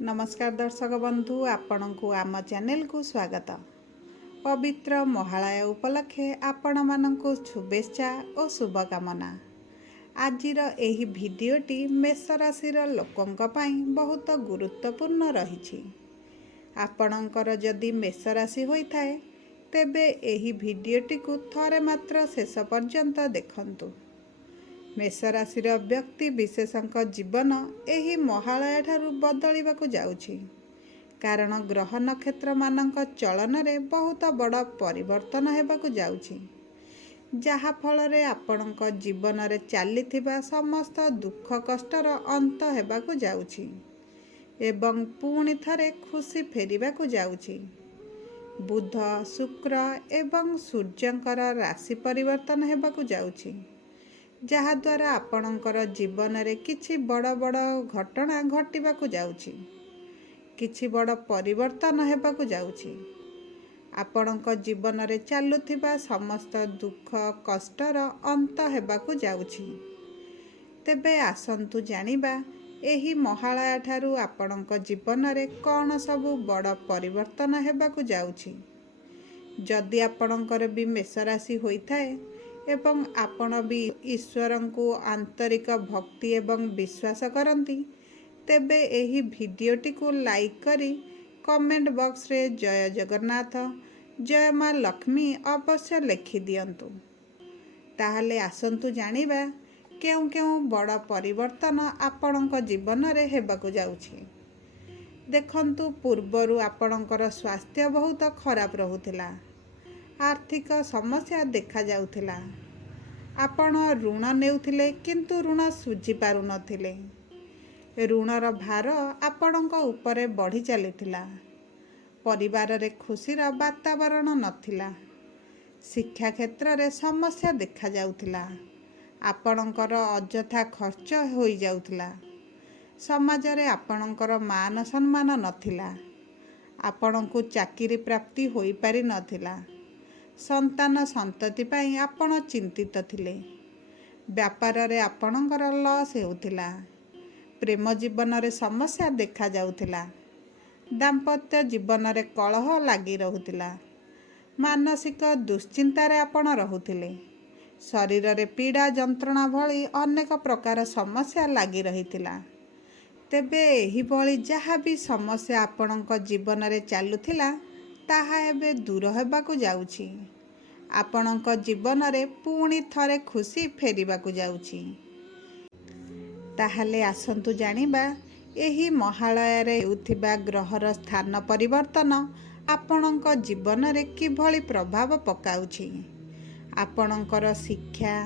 नमस्कार दर्शक बंधु आपण को आम चैनल को स्वागत। पवित्र महालय उपलक्षे आपण मानक शुभेच्छा और शुभकामना। आजिर एही भिडियोटी मेष राशि लोकों पाई बहुत गुरुत्वपूर्ण रही। आपणकर जदि मेष राशि होइथाए तेबे एही भिडियोटी को थरे मात्र शेष पर्यंत देखंतु। मेष राशि व्यक्ति विशेषଙ୍କ जीवन एही महालय ठारू बदलिबाकु जाउछि, कारण ग्रह नक्षत्र मानक चलन रे बहुत बड़ परिवर्तन हेबाकु जाउछि, जहा फल रे आपणक जीवन रे चलीथिबा समस्त दुख कष्टर अंत हेबाकु जाउछि एवं पुणी थरे खुशी फेरिबाकु जाउछि। बुध, शुक्र एवं सूर्यंकर राशि परिवर्तन हेबाकु जाउछि, जहा द्वारा आपणकर जीवन रे किछि बड़ बड़ घटना घटिबाकु जाउछि, किछि बड़ परिवर्तन हेबाकु जाउछि। आपणक जीवन रे चालुथिबा समस्त दुख कष्टर अंत हेबाकु जाउछि। तेबे आसंतु जानिबा एही महालय ठारू आपणक जीवन रे कौन सबु बड़ परिवर्तन हेबाकु जाउछि। जदि आपणकर भी मेष राशि होइथाए एवं आपण भी ईश्वर को आंतरिक भक्ति एवं विश्वास करती, तेबे एही भिडियोटी को लाइक करी कमेंट बॉक्स रे जय जगन्नाथ, जय माँ लक्ष्मी अवश्य लिखि दियंतु। ताहले आसंतु जानिबा केउ केउ बड़ परिवर्तन आपणक जीवन रे हेबाकु जाउछि। देखंतु, पूर्वरु आपणकर स्वास्थ्य बहुत खराब रहुथिला, आर्थिक समस्या देखा जाउथिला, आपण ऋण नेउथिले किंतु ऋण सुझी पारु नथिले, ऋणर भार आपणक उपरे बढ़ी चलीथिला, परिवार रे खुशीर वातावरण नथिला, शिक्षा क्षेत्र रे समस्या देखा जाउथिला, आपणकर अजथा खर्च होई जाउथिला, समाज रे आपणकर मान सम्मान नथिला, आपणकु चाकरी प्राप्ति होई पारि नथिला, संतान संतति पाई आपण चिंतित थिले, व्यापार रे आपणकर लॉस हेउथिला, प्रेम जीवन रे समस्या देखा जाउथिला, दाम्पत्य जीवन रे कलह लागी रहुथिला, मानसिक दुश्चिंता रे आपण रहुथिले, शरीर रे पीड़ा जंत्रणा भली अनेक प्रकार समस्या लागी रहिथिला। तेबे एही भली जहा भी समस्या आपणक जीवन रे चालुथिला ताहा एबे दूर हेबाकु जाउछि। आपणक जीवन रे पुणी थरे खुशी फेरिबाकु जाउछि। ताहले आसंतु जानिबा एही महालय रे हेउथिबा ग्रहर स्थान परिवर्तन आपणक जीवन रे किभली प्रभाव पकाउछि। आपणकर शिक्षा,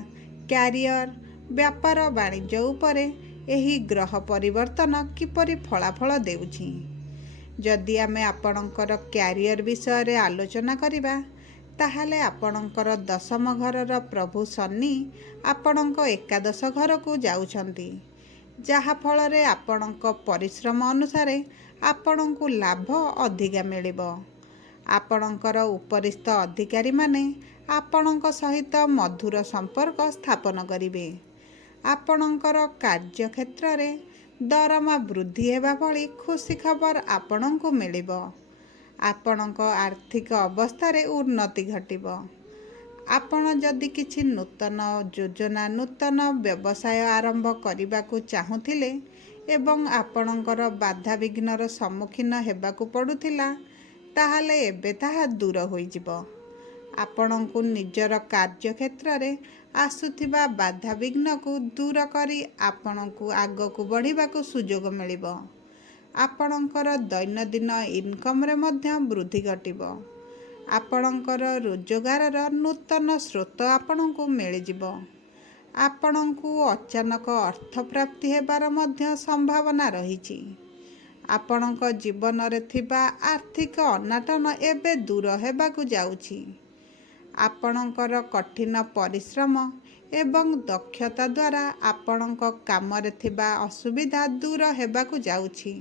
कैरियर, व्यापार वाणिज्य उपरे एही ग्रह परिवर्तन किपरि फलाफल देउछि। जदि आमे आपणकर कैरियर विषय रे आलोचना करिबा ताहले आपणकर दशम घरर प्रभु शनि आपणक एकादश घर को जाउछंती, जहा फल रे आपणक परिश्रम अनुसार आपणकु लाभ अधिका मिलिबो। आपणकर उपरिस्थ अधिकारी माने आपणक सहित मधुर संपर्क स्थापन करिवे। आपणकर कार्य क्षेत्र रे दरमा वृद्धि हेबा भली खुशी खबर आपणकु मिलिबो। आपणक आर्थिक अवस्था रे उन्नति घटिबो। आपण जदि किछि नूतन योजना, नूतन व्यवसाय आरंभ करबाकु चाहुथिले एवं आपणकर बाधा विघ्नर सम्मुखीन हेबाकु पडुथिला, ताहाले एबे ताहा दूर होई जिवो। आपणकु निजर कार्य क्षेत्र रे आसुथिबा बाधा विघ्न को दूर करी आपणकु आगकु बढ़िबाकु सुजोग मिलिबो। आपणकर दैनंदिन इनकम रे मध्य वृद्धि घटिबो। आपणकर रोजगारर नूतन स्रोत आपणकु मिलिजिवो। आपणकु अचानक अर्थ प्राप्ति हेबार मध्य संभावना रहिछि। आपणक जीवन रे थिबा आर्थिक अनाटन एबे दूर हेबाकु जाउछि। आपणकर कठिन परिश्रम एवं दक्षता द्वारा आपणक काम रे थिबा असुविधा दूर हेबाकु जाउछि।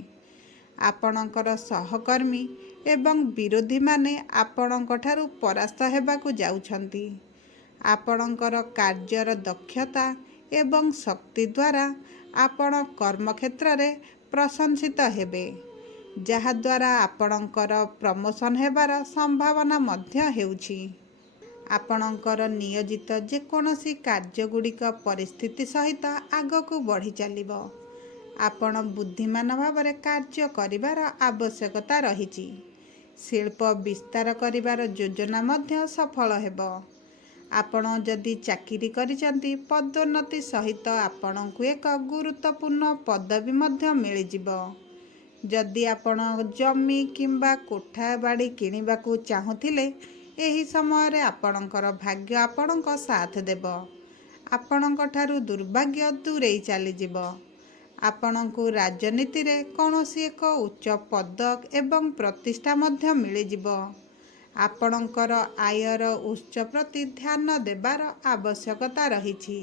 आपणकर सहकर्मी एवं विरोधी माने आपणक ठारू परास्त हेबाकु जाउछंती। आपणकर कार्यर दक्षता एवं शक्ति द्वारा आपण कर्मक्षेत्र रे प्रशंसित हेबे। ଯାହାଦ୍ୱାରା ଆପଣଙ୍କର ପ୍ରମୋସନ୍ ହେବାର ସମ୍ଭାବନା ମଧ୍ୟ ହେଉଛି। ଆପଣଙ୍କର ନିୟୋଜିତ ଯେକୌଣସି କାର୍ଯ୍ୟଗୁଡ଼ିକ ପରିସ୍ଥିତି ସହିତ ଆଗକୁ ବଢ଼ି ଚାଲିବ। ଆପଣ ବୁଦ୍ଧିମାନ ଭାବରେ କାର୍ଯ୍ୟ କରିବାର ଆବଶ୍ୟକତା ରହିଛି। ଶିଳ୍ପ ବିସ୍ତାର କରିବାର ଯୋଜନା ମଧ୍ୟ ସଫଳ ହେବ। ଆପଣ ଯଦି ଚାକିରି କରିଛନ୍ତି, ପଦୋନ୍ନତି ସହିତ ଆପଣଙ୍କୁ ଏକ ଗୁରୁତ୍ୱପୂର୍ଣ୍ଣ ପଦବୀ ମଧ୍ୟ ମିଳିଯିବ। ଯଦି ଆପଣ ଜମି କିମ୍ବା କୋଠା ବାଡ଼ି କିଣିବାକୁ ଚାହୁଁଥିଲେ, ଏହି ସମୟରେ ଆପଣଙ୍କର ଭାଗ୍ୟ ଆପଣଙ୍କ ସାଥ ଦେବ। ଆପଣଙ୍କ ଠାରୁ ଦୁର୍ଭାଗ୍ୟ ଦୂରେଇ ଚାଲିଯିବ। ଆପଣଙ୍କୁ ରାଜନୀତିରେ କୌଣସି ଏକ ଉଚ୍ଚ ପଦ ଏବଂ ପ୍ରତିଷ୍ଠା ମଧ୍ୟ ମିଳିଯିବ। ଆପଣଙ୍କର ଆୟର ଉତ୍ସ ପ୍ରତି ଧ୍ୟାନ ଦେବାର ଆବଶ୍ୟକତା ରହିଛି।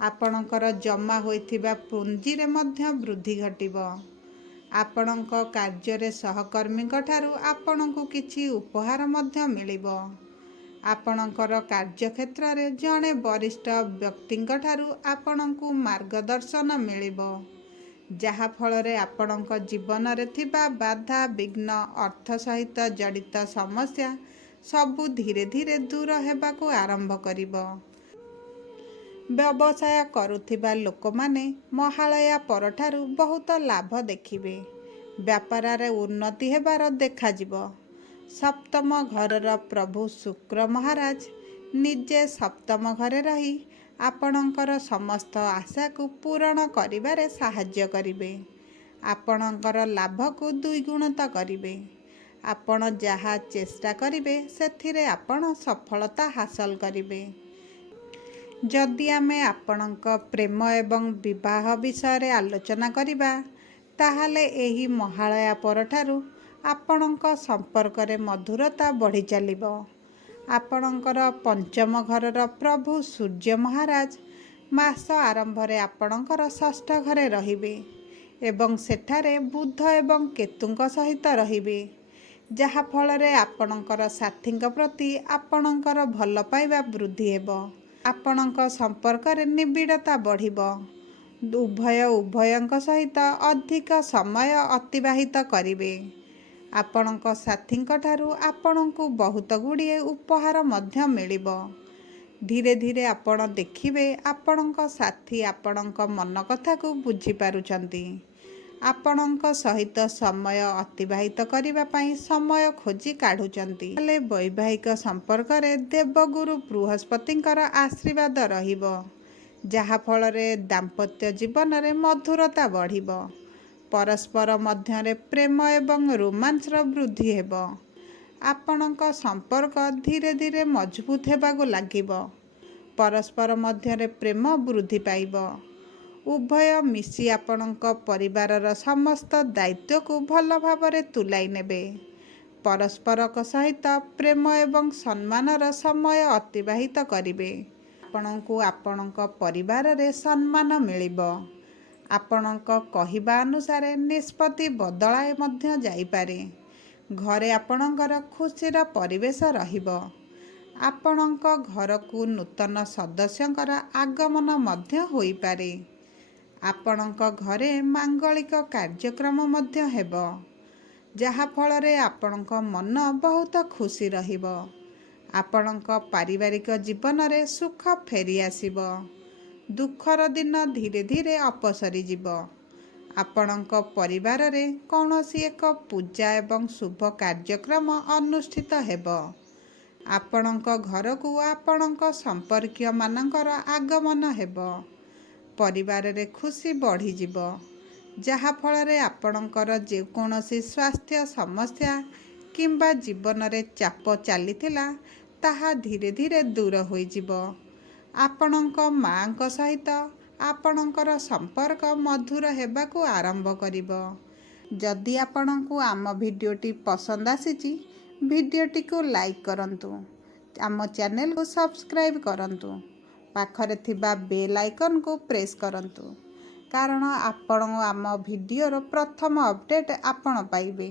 ଆପଣଙ୍କର ଜମା ହୋଇଥିବା ପୁଞ୍ଜିରେ ମଧ୍ୟ ବୃଦ୍ଧି ଘଟିବ। ଆପଣଙ୍କ କାର୍ଯ୍ୟରେ ସହକର୍ମୀଙ୍କ ଠାରୁ ଆପଣଙ୍କୁ କିଛି ଉପହାର ମଧ୍ୟ ମିଳିବ। ଆପଣଙ୍କର କାର୍ଯ୍ୟକ୍ଷେତ୍ରରେ ଜଣେ ବରିଷ୍ଠ ବ୍ୟକ୍ତିଙ୍କ ଠାରୁ ଆପଣଙ୍କୁ ମାର୍ଗଦର୍ଶନ ମିଳିବ, ଯାହାଫଳରେ ଆପଣଙ୍କ ଜୀବନରେ ଥିବା ବାଧା ବିଘ୍ନ, ଅର୍ଥ ସହିତ ଜଡ଼ିତ ସମସ୍ୟା ସବୁ ଧୀରେ ଧୀରେ ଦୂର ହେବାକୁ ଆରମ୍ଭ କରିବ। ବ୍ୟବସାୟ କରୁଥିବା ଲୋକମାନେ ମହାଳୟା ପରଠାରୁ ବହୁତ ଲାଭ ଦେଖିବେ। ବ୍ୟାପାରରେ ଉନ୍ନତି ହେବାର ଦେଖାଯିବ। ସପ୍ତମ ଘରର ପ୍ରଭୁ ଶୁକ୍ର ମହାରାଜ ନିଜେ ସପ୍ତମ ଘରେ ରହି ଆପଣଙ୍କର ସମସ୍ତ ଆଶାକୁ ପୂରଣ କରିବାରେ ସାହାଯ୍ୟ କରିବେ। ଆପଣଙ୍କର ଲାଭକୁ ଦ୍ୱିଗୁଣିତ କରିବେ। ଆପଣ ଯାହା ଚେଷ୍ଟା କରିବେ, ସେଥିରେ ଆପଣ ସଫଳତା ହାସଲ କରିବେ। ଯଦି ଆମେ ଆପଣଙ୍କ ପ୍ରେମ ଏବଂ ବିବାହ ବିଷୟରେ ଆଲୋଚନା କରିବା, ତାହେଲେ ଏହି ମହାଳୟା ପରଠାରୁ ଆପଣଙ୍କ ସମ୍ପର୍କରେ ମଧୁରତା ବଢ଼ି ଚାଲିବ। ଆପଣଙ୍କର ପଞ୍ଚମ ଘରର ପ୍ରଭୁ ସୂର୍ଯ୍ୟ ମହାରାଜ ମାସ ଆରମ୍ଭରେ ଆପଣଙ୍କର ଷଷ୍ଠ ଘରେ ରହିବେ ଏବଂ ସେଠାରେ ବୁଧ ଏବଂ କେତୁଙ୍କ ସହିତ ରହିବେ, ଯାହାଫଳରେ ଆପଣଙ୍କର ସାଥୀଙ୍କ ପ୍ରତି ଆପଣଙ୍କର ଭଲ ପାଇବା ବୃଦ୍ଧି ହେବ। ଆପଣଙ୍କ ସମ୍ପର୍କରେ ନିବିଡ଼ତା ବଢ଼ିବ। ଉଭୟଙ୍କ ସହିତ ଅଧିକ ସମୟ ଅତିବାହିତ କରିବେ। ଆପଣଙ୍କ ସାଥୀଙ୍କ ଠାରୁ ଆପଣଙ୍କୁ ବହୁତ ଗୁଡ଼ିଏ ଉପହାର ମଧ୍ୟ ମିଳିବ। ଧୀରେ ଧୀରେ ଆପଣ ଦେଖିବେ ଆପଣଙ୍କ ସାଥୀ ଆପଣଙ୍କ ମନ କଥାକୁ ବୁଝିପାରୁଛନ୍ତି। ଆପଣଙ୍କ ସହିତ ସମୟ ଅତିବାହିତ କରିବା ପାଇଁ ସମୟ ଖୋଜି କାଢୁଛନ୍ତି। ହେଲେ ବୈବାହିକ ସମ୍ପର୍କରେ ଦେବଗୁରୁ ବୃହସ୍ପତିଙ୍କର ଆଶୀର୍ବାଦ ରହିବ, ଯାହାଫଳରେ ଦାମ୍ପତ୍ୟ ଜୀବନରେ ମଧୁରତା ବଢ଼ିବ। ପରସ୍ପର ମଧ୍ୟରେ ପ୍ରେମ ଏବଂ ରୋମାନ୍ସର ବୃଦ୍ଧି ହେବ। ଆପଣଙ୍କ ସମ୍ପର୍କ ଧୀରେ ଧୀରେ ମଜବୁତ ହେବାକୁ ଲାଗିବ। ପରସ୍ପର ମଧ୍ୟରେ ପ୍ରେମ ବୃଦ୍ଧି ପାଇବ। ଉଭୟ ମିଶି ଆପଣଙ୍କ ପରିବାରର ସମସ୍ତ ଦାୟିତ୍ୱକୁ ଭଲ ଭାବରେ ତୁଲାଇ ନେବେ। ପରସ୍ପରଙ୍କ ସହିତ ପ୍ରେମ ଏବଂ ସମ୍ମାନର ସମୟ ଅତିବାହିତ କରିବେ। ଆପଣଙ୍କୁ ଆପଣଙ୍କ ପରିବାରରେ ସମ୍ମାନ ମିଳିବ। ଆପଣଙ୍କ କହିବା ଅନୁସାରେ ନିଷ୍ପତ୍ତି ବଦଳାଇ ମଧ୍ୟ ଯାଇପାରେ। ଘରେ ଆପଣଙ୍କର ଖୁସିର ପରିବେଶ ରହିବ। ଆପଣଙ୍କ ଘରକୁ ନୂତନ ସଦସ୍ୟଙ୍କର ଆଗମନ ମଧ୍ୟ ହୋଇପାରେ। ଆପଣଙ୍କ ଘରେ ମାଙ୍ଗଳିକ କାର୍ଯ୍ୟକ୍ରମ ମଧ୍ୟ ହେବ, ଯାହାଫଳରେ ଆପଣଙ୍କ ମନ ବହୁତ ଖୁସି ରହିବ। ଆପଣଙ୍କ ପାରିବାରିକ ଜୀବନରେ ସୁଖ ଫେରିଆସିବ। ଦୁଃଖର ଦିନ ଧୀରେ ଧୀରେ ଅପସରିଯିବ। ଆପଣଙ୍କ ପରିବାରରେ କୌଣସି ଏକ ପୂଜା ଏବଂ ଶୁଭ କାର୍ଯ୍ୟକ୍ରମ ଅନୁଷ୍ଠିତ ହେବ। ଆପଣଙ୍କ ଘରକୁ ଆପଣଙ୍କ ସମ୍ପର୍କୀୟମାନଙ୍କର ଆଗମନ ହେବ। ପରିବାରରେ ଖୁସି ବଢ଼ିଯିବ, ଯାହାଫଳରେ ଆପଣଙ୍କର ଯେକୌଣସି ସ୍ୱାସ୍ଥ୍ୟ ସମସ୍ୟା କିମ୍ବା ଜୀବନରେ ଚାପ ଚାଲିଥିଲା, ତାହା ଧୀରେ ଧୀରେ ଦୂର ହୋଇଯିବ। ଆପଣଙ୍କ ମାଙ୍କ ସହିତ ଆପଣଙ୍କର ସମ୍ପର୍କ ମଧୁର ହେବାକୁ ଆରମ୍ଭ କରିବ। ଯଦି ଆପଣଙ୍କୁ ଆମ ଭିଡ଼ିଓଟି ପସନ୍ଦ ଆସିଛି, ଭିଡ଼ିଓଟିକୁ ଲାଇକ୍ କରନ୍ତୁ। ଆମ ଚ୍ୟାନେଲକୁ ସବସ୍କ୍ରାଇବ୍ କରନ୍ତୁ। ପାଖରେ ଥିବା ବେଲ୍ ଆଇକନ୍କୁ ପ୍ରେସ୍ କରନ୍ତୁ, କାରଣ ଆପଣ ଆମ ଭିଡ଼ିଓର ପ୍ରଥମ ଅପଡ଼େଟ୍ ଆପଣ ପାଇବେ।